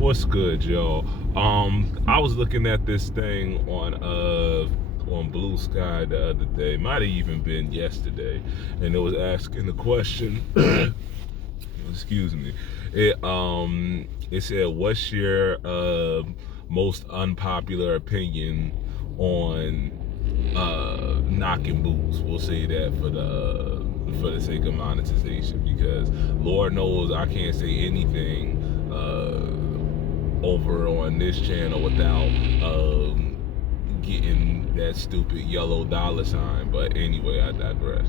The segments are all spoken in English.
What's good, y'all? I was looking at this thing on Blue Sky the other day. Might have even been yesterday, and it was asking the question. Excuse me. It said, "What's your most unpopular opinion on knocking boots?" We'll say that for the sake of monetization, because Lord knows I can't say anything over on this channel without getting that stupid yellow dollar sign. But anyway, I digress.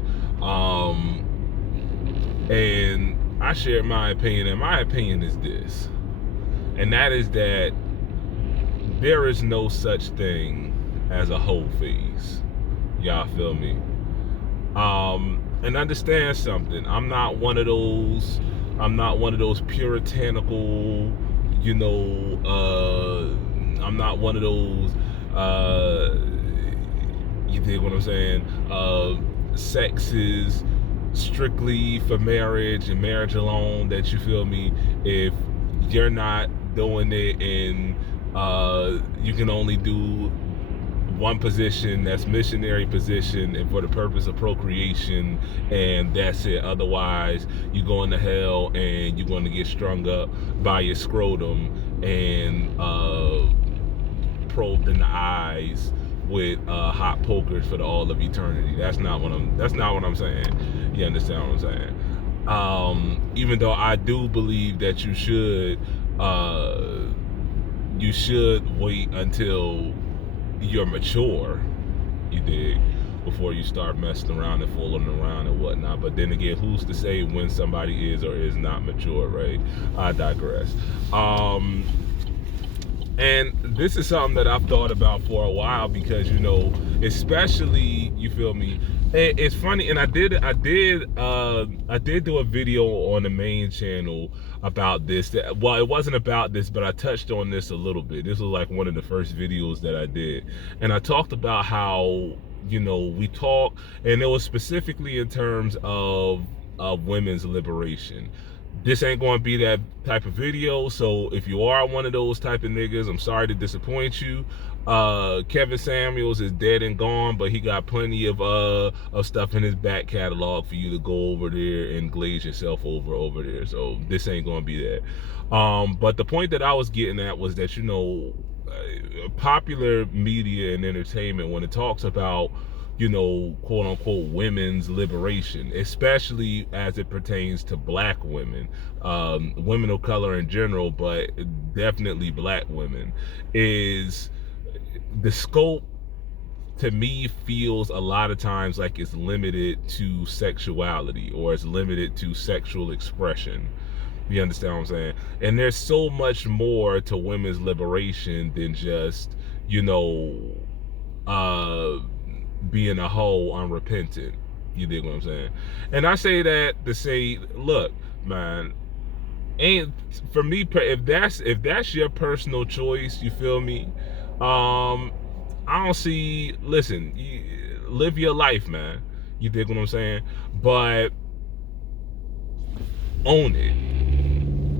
And I shared my opinion, and my opinion is this, and that is that there is no such thing as a whole phase. Y'all feel me? And understand something. I'm not one of those puritanical, I'm not one of those, you dig what I'm saying? Sex is strictly for marriage and marriage alone, that, you feel me, if you're not doing it and you can only do one position, that's missionary position, and for the purpose of procreation, and that's it. Otherwise, you're going to hell, and you're going to get strung up by your scrotum and probed in the eyes with hot pokers for all of eternity. That's not what I'm saying. You understand what I'm saying? Even though I do believe that you should wait until you're mature, you dig, before you start messing around and fooling around and whatnot. But then again, who's to say when somebody is or is not mature, right? I digress. And this is something that I've thought about for a while, because, especially, you feel me, it's funny, and I did do a video on the main channel about this. Well, it wasn't about this, but I touched on this a little bit. This was like one of the first videos that I did, and I talked about how, we talk, and it was specifically in terms of women's liberation. This ain't going to be that type of video, so if you are one of those type of niggas, I'm sorry to disappoint you. Kevin Samuels is dead and gone, but he got plenty of stuff in his back catalog for you to go over there and glaze yourself over there. So this ain't going to be that. But the point that I was getting at was that, popular media and entertainment, when it talks about, quote unquote, women's liberation, especially as it pertains to black women, women of color in general, but definitely black women, is the scope, to me, feels a lot of times like it's limited to sexuality, or it's limited to sexual expression. You understand what I'm saying? And there's so much more to women's liberation than just, being a hoe unrepentant. You dig what I'm saying? And I say that to say, look, man, ain't, for me, if that's your personal choice, you feel me, I don't see, listen, live your life, man. You dig what I'm saying? But own it.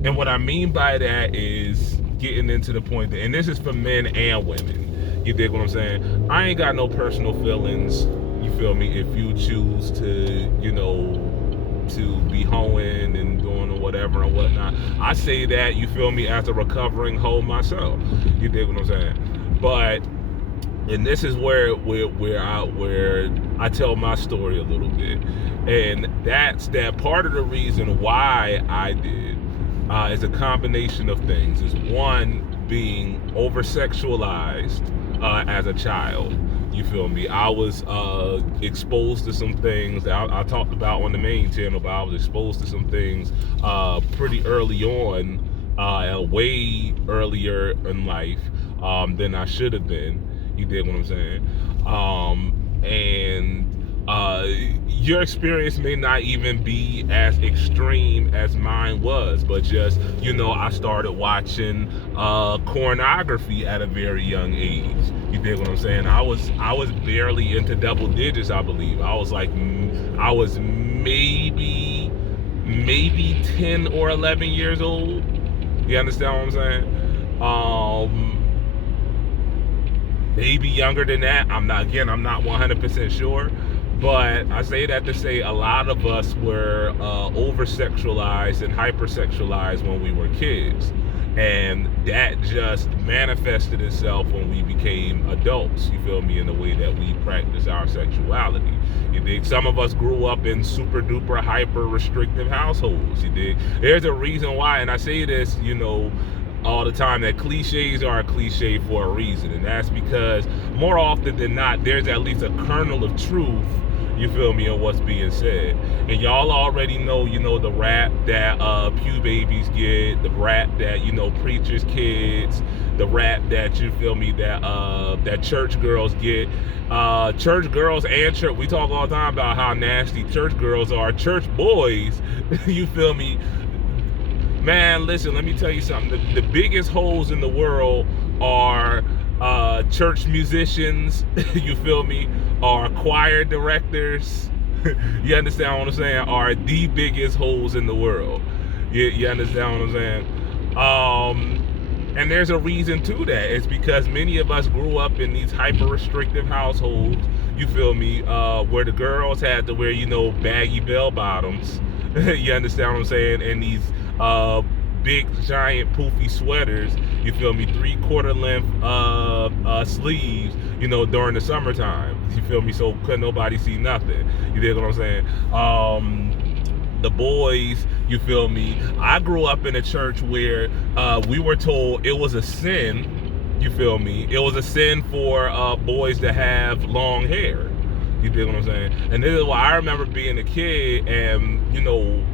And what I mean by that is getting into the point that, and this is for men and women, you dig what I'm saying? I ain't got no personal feelings, you feel me, if you choose to, to be hoeing and doing or whatever and whatnot. I say that, you feel me, as a recovering hoe myself. You dig what I'm saying? But, and this is where I tell my story a little bit. And that's that part of the reason why I did is a combination of things. Is one, being over-sexualized as a child. You feel me? I was exposed to some things that I talked about on the main channel, but I was exposed to some things pretty early on, way earlier in life than I should have been. You dig what I'm saying? And your experience may not even be as extreme as mine was, but just, I started watching pornography at a very young age. You dig what I'm saying? I was barely into double digits, I believe. I was maybe 10 or 11 years old. You understand what I'm saying? Maybe younger than that. I'm not 100% sure. But I say that to say a lot of us were over-sexualized and hypersexualized when we were kids. And that just manifested itself when we became adults, you feel me, in the way that we practice our sexuality. You dig? Some of us grew up in super duper hyper restrictive households, you dig? There's a reason why, and I say this, all the time, that cliches are a cliche for a reason. And that's because more often than not, there's at least a kernel of truth, you feel me, on what's being said. And y'all already know, the rap that pew babies get, the rap that, preachers' kids, the rap that, you feel me, that church girls get. Church girls and church, we talk all the time about how nasty church girls are. Church boys, you feel me, man, listen, let me tell you something. The biggest holes in the world are church musicians, you feel me, are choir directors. You understand what I'm saying? Are the biggest holes in the world. You understand what I'm saying? And there's a reason to that. It's because many of us grew up in these hyper restrictive households, you feel me, where the girls had to wear, baggy bell bottoms. You understand what I'm saying? And these big giant poofy sweaters, you feel me, 3/4 length sleeves, during the summertime, you feel me, so couldn't nobody see nothing. You dig what I'm saying? The boys, you feel me, I grew up in a church where we were told it was a sin, you feel me, it was a sin for boys to have long hair. You dig what I'm saying? And this is why I remember being a kid and,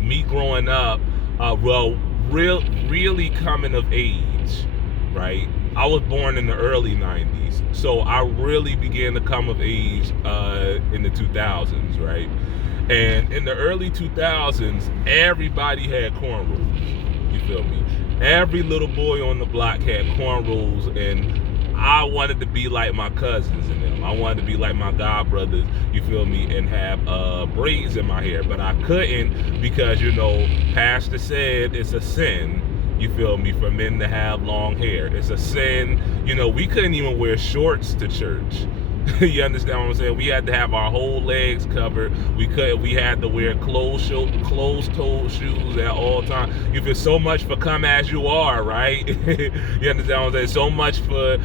me growing up, really coming of age, right? I was born in the early 90s. So I really began to come of age in the 2000s, right? And in the early 2000s, everybody had cornrows. You feel me? Every little boy on the block had cornrows, and I wanted to be like my cousins and them. I wanted to be like my god brothers, you feel me, and have braids in my hair. But I couldn't because, pastor said it's a sin, you feel me, for men to have long hair. It's a sin. We couldn't even wear shorts to church. You understand what I'm saying? We had to have our whole legs covered. We had to wear closed-toed shoes at all times. You feel, so much for come as you are, right? You understand what I'm saying? So much for,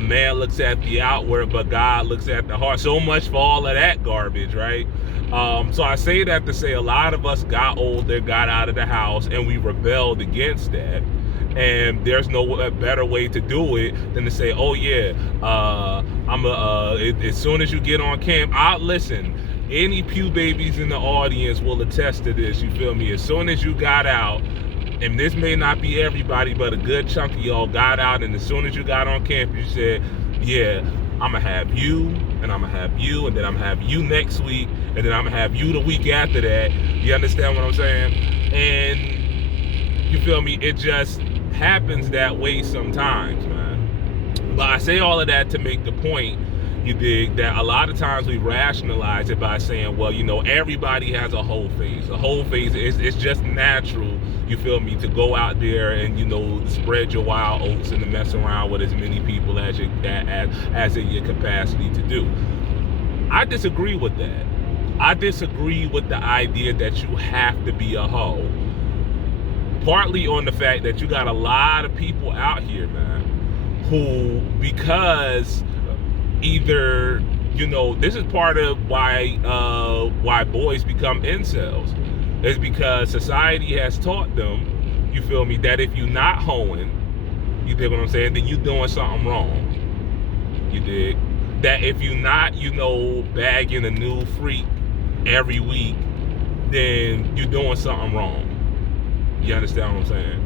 man looks at the outward, but God looks at the heart. So much for all of that garbage, right? So I say that to say a lot of us got older, got out of the house, and we rebelled against that. And there's no better way to do it than to say, oh yeah, as soon as you get on camp, listen, any pew babies in the audience will attest to this, you feel me? As soon as you got out, and this may not be everybody, but a good chunk of y'all got out, and as soon as you got on camp, you said, yeah, I'm gonna have you, and I'm gonna have you, and then I'm gonna have you next week, and then I'm gonna have you the week after that. You understand what I'm saying? And you feel me? It just happens that way sometimes, man. But I say all of that to make the point, you dig, that a lot of times we rationalize it by saying, well, everybody has a whole phase. A whole phase it's just natural, you feel me, to go out there and, spread your wild oats and to mess around with as many people as in your capacity to do. I disagree with that. I disagree with the idea that you have to be a hoe. Partly on the fact that you got a lot of people out here, man, who, because either, this is part of why boys become incels. It's because society has taught them, you feel me, that if you're not hoeing, you dig what I'm saying, then you're doing something wrong. You dig? That if you're not, bagging a new freak every week, then you're doing something wrong. You understand what I'm saying?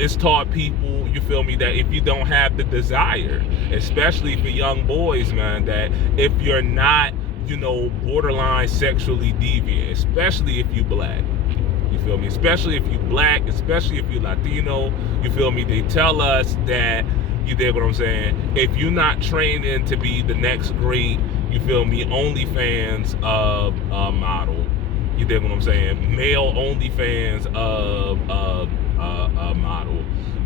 It's taught people, you feel me, that if you don't have the desire, especially for young boys, man, that if you're not, borderline sexually deviant, especially if you black, you feel me, especially if you black, especially if you Latino, you feel me, they tell us that, you dig what I'm saying, if you're not training to be the next great, you feel me, OnlyFans model, you dig what I'm saying, male OnlyFans model,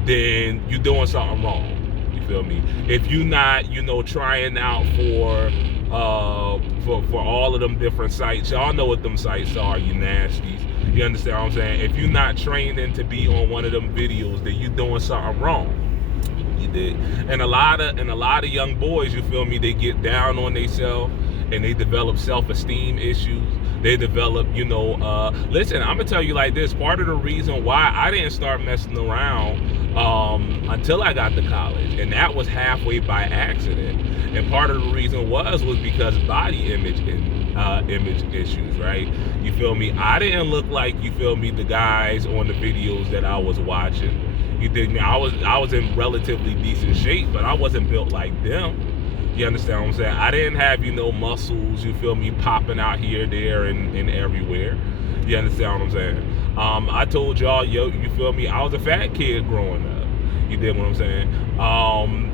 then you're doing something wrong. You feel me? If you're not, trying out for all of them different sites, y'all know what them sites are, you nasties. You understand what I'm saying? If you're not training to be on one of them videos, then you're doing something wrong. You did. And a lot of young boys, you feel me, they get down on themselves and they develop self-esteem issues. They develop, listen, I'm gonna tell you like this. Part of the reason why I didn't start messing around until I got to college, and that was halfway by accident. And part of the reason was because body image and image issues, right? You feel me? I didn't look like, you feel me, the guys on the videos that I was watching. You dig me? I was in relatively decent shape, but I wasn't built like them. You understand what I'm saying? I didn't have, muscles, you feel me, popping out here, there, and everywhere. You understand what I'm saying? I told y'all, you feel me, I was a fat kid growing up. You dig what I'm saying?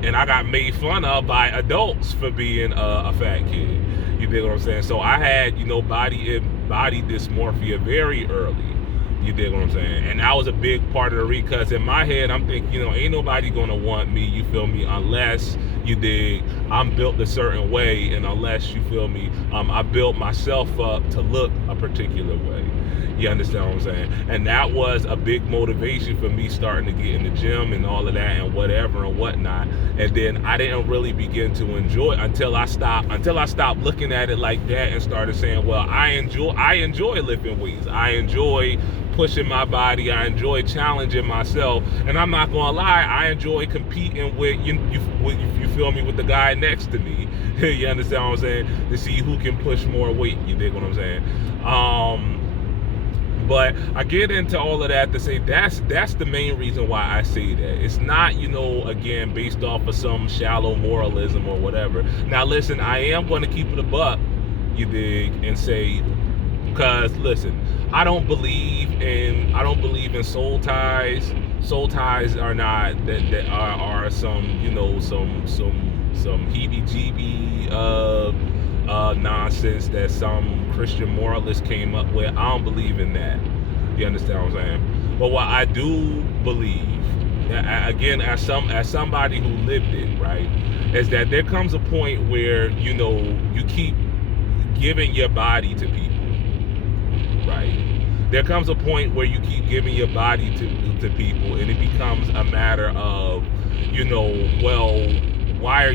And I got made fun of by adults for being a fat kid. You dig what I'm saying? So I had, body dysmorphia very early. You dig what I'm saying? And that was a big part of the reason, because in my head, I'm thinking, ain't nobody gonna want me, you feel me, unless, you dig, I'm built a certain way, and unless, you feel me, I built myself up to look a particular way. You understand what I'm saying? And that was a big motivation for me starting to get in the gym and all of that and whatever and whatnot. And then I didn't really begin to enjoy it until I stopped looking at it like that and started saying, well, I enjoy lifting weights. I enjoy pushing my body. I enjoy challenging myself. And I'm not gonna lie, I enjoy competing with you feel me, with the guy next to me. You understand what I'm saying? To see who can push more weight. You dig what I'm saying? But I get into all of that to say that's the main reason why I say that. It's not, again, based off of some shallow moralism or whatever. Now listen, I am going to keep it a buck, you dig, and say, because listen, I don't believe in soul ties. Soul ties are not that are some, some heebie-jeebie nonsense that some Christian moralists came up with. I don't believe in that. You understand what I'm saying? But what I do believe, again, as somebody who lived it, right, is that there comes a point where, you keep giving your body to people, right? There comes a point where you keep giving your body to people, and it becomes a matter of, well, why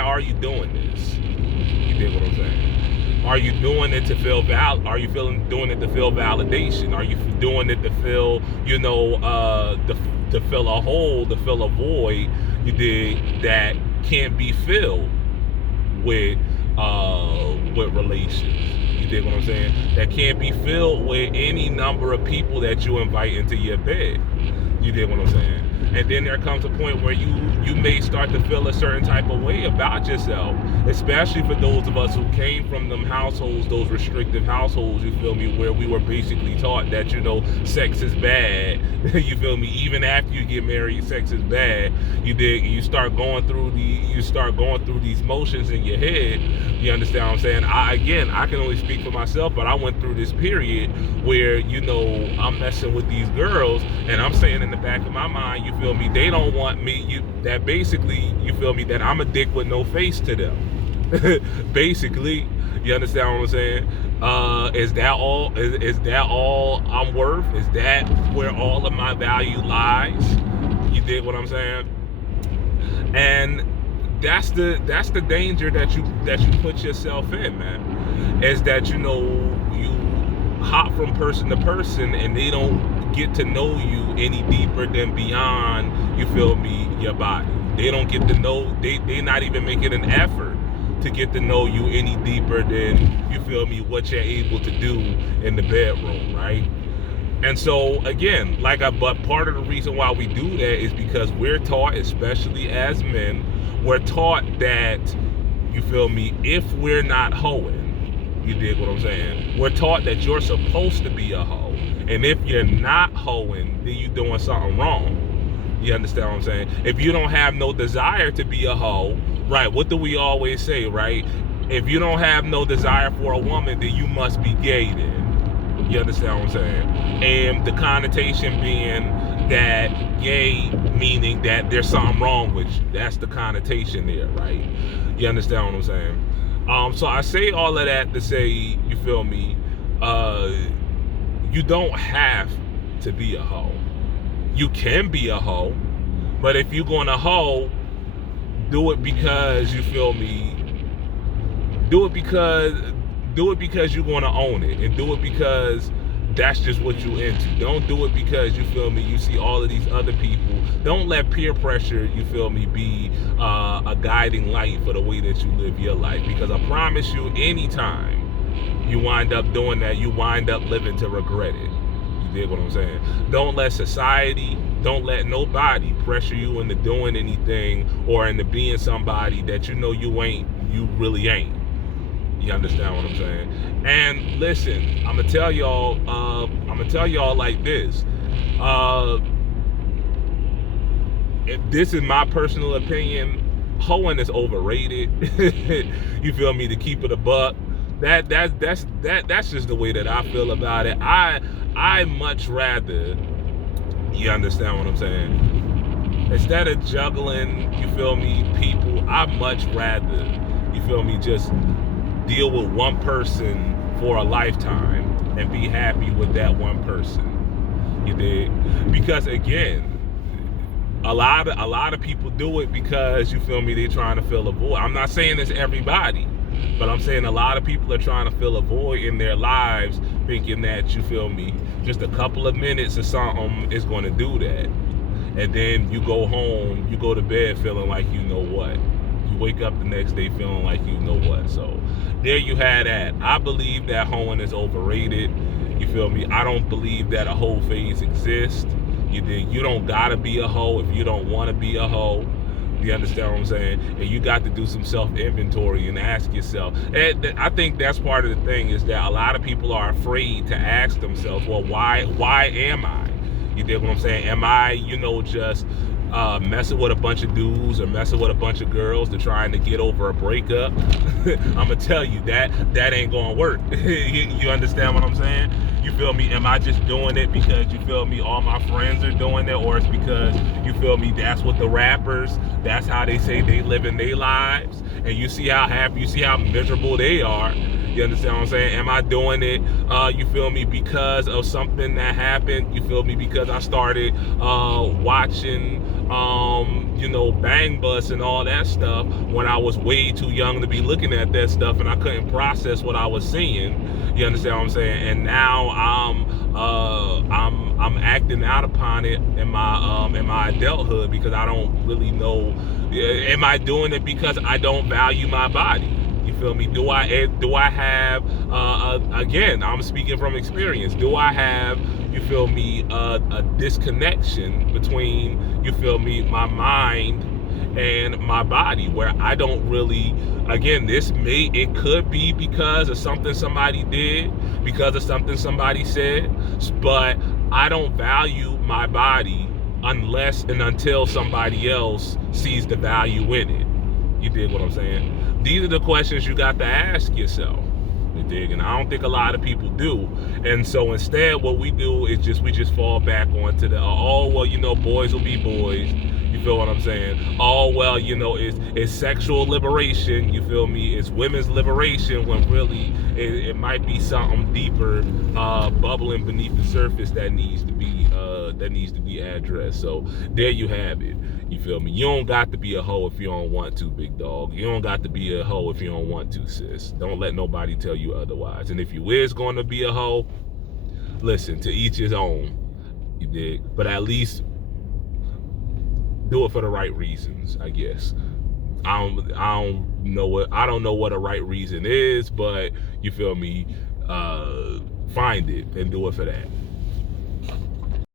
are you doing this? You dig what I'm saying? Are you doing it to feel doing it to feel validation? Are you doing it to feel, to fill a hole, to fill a void, you dig, that can't be filled with relations? You dig what I'm saying? That can't be filled with any number of people that you invite into your bed. You dig what I'm saying? And then there comes a point where you may start to feel a certain type of way about yourself, especially for those of us who came from them households, those restrictive households, you feel me, where we were basically taught that, sex is bad. You feel me? Even after you get married, sex is bad. You dig? You start going through these motions in your head. You understand what I'm saying? I can only speak for myself, but I went through this period where, I'm messing with these girls, and I'm saying in the back of my mind, you feel me, they don't want me, that basically, you feel me, that I'm a dick with no face to them. Basically, you understand what I'm saying? Is that all I'm worth? Is that where all of my value lies? You dig what I'm saying? And that's the danger that you put yourself in, man. Is that, you hop from person to person, and they don't get to know you any deeper than beyond, you feel me, your body. They don't get to know, they're not even making an effort to get to know you any deeper than, you feel me, what you're able to do in the bedroom, right? And so again, but part of the reason why we do that is because we're taught, especially as men, we're taught that, you feel me, if we're not hoeing, you dig what I'm saying? We're taught that you're supposed to be a hoe. And if you're not hoeing, then you're doing something wrong. You understand what I'm saying? If you don't have no desire to be a hoe, right, what do we always say, right? If you don't have no desire for a woman, then you must be gay then. You understand what I'm saying? And the connotation being that gay meaning that there's something wrong with you. That's the connotation there, right? You understand what I'm saying? So I say all of that to say, you feel me, you don't have to be a hoe. You can be a hoe, but if you're gonna hoe, do it because, you feel me, do it because you're gonna own it, and do it because that's just what you into. Don't do it because, you feel me, you see all of these other people. Don't let peer pressure, you feel me, be a guiding light for the way that you live your life, because I promise you, anytime you wind up doing that, you wind up living to regret it. You dig what I'm saying? Don't let society, don't let nobody pressure you into doing anything or into being somebody that you know you really ain't. You understand what I'm saying? And listen, I'm gonna tell y'all like this. If this is my personal opinion, hoeing is overrated. You feel me? To keep it a buck. That's just the way that I feel about it. I much rather, you understand what I'm saying, instead of juggling, you feel me, people, I much rather, you feel me, just deal with one person for a lifetime and be happy with that one person. You dig? Because again, a lot of people do it because, you feel me, they're trying to fill a void. I'm not saying it's everybody, but I'm saying a lot of people are trying to fill a void in their lives, thinking that, you feel me, just a couple of minutes or something is going to do that. And then you go home, you go to bed feeling like you know what. You wake up the next day feeling like you know what. So there you had that. I believe that hoeing is overrated. You feel me? I don't believe that a whole phase exists. You don't gotta be a hoe if you don't want to be a hoe. You understand what I'm saying? And you got to do some self-inventory and ask yourself. And I think that's part of the thing, is that a lot of people are afraid to ask themselves, well, why am I? You dig what I'm saying? Am I, just messing with a bunch of dudes or messing with a bunch of girls to trying to get over a breakup? I'm gonna tell you that ain't gonna work. You understand what I'm saying? You feel me? Am I just doing it because, you feel me, all my friends are doing it, or it's because, you feel me, that's what the rappers, that's how they say they live in their lives, and you see how happy, you see how miserable they are. You understand what I'm saying? Am I doing it, you feel me, because of something that happened? You feel me? Because I started watching, Bang Bus and all that stuff when I was way too young to be looking at that stuff, and I couldn't process what I was seeing. You understand what I'm saying? And now I'm acting out upon it in my adulthood, because I don't really know. Am I doing it because I don't value my body? You feel me? Do I have, again, I'm speaking from experience, do I have, you feel me, a disconnection between, you feel me, my mind and my body, where I don't really, again, it could be because of something somebody did, because of something somebody said, but I don't value my body unless and until somebody else sees the value in it. You dig what I'm saying? These are the questions you got to ask yourself. You dig? And I don't think a lot of people do. And so instead, what we do is we just fall back onto the, oh, well, boys will be boys. You feel what I'm saying? Oh, well, it's sexual liberation. You feel me? It's women's liberation, when really it might be something deeper, bubbling beneath the surface that needs to be addressed. So there you have it. You feel me? You don't got to be a hoe if you don't want to, big dog. You don't got to be a hoe if you don't want to, sis. Don't let nobody tell you otherwise. And if you is going to be a hoe, listen, to each his own. You dig? But at least do it for the right reasons, I guess. I don't know what a right reason is, but you feel me? Find it and do it for that.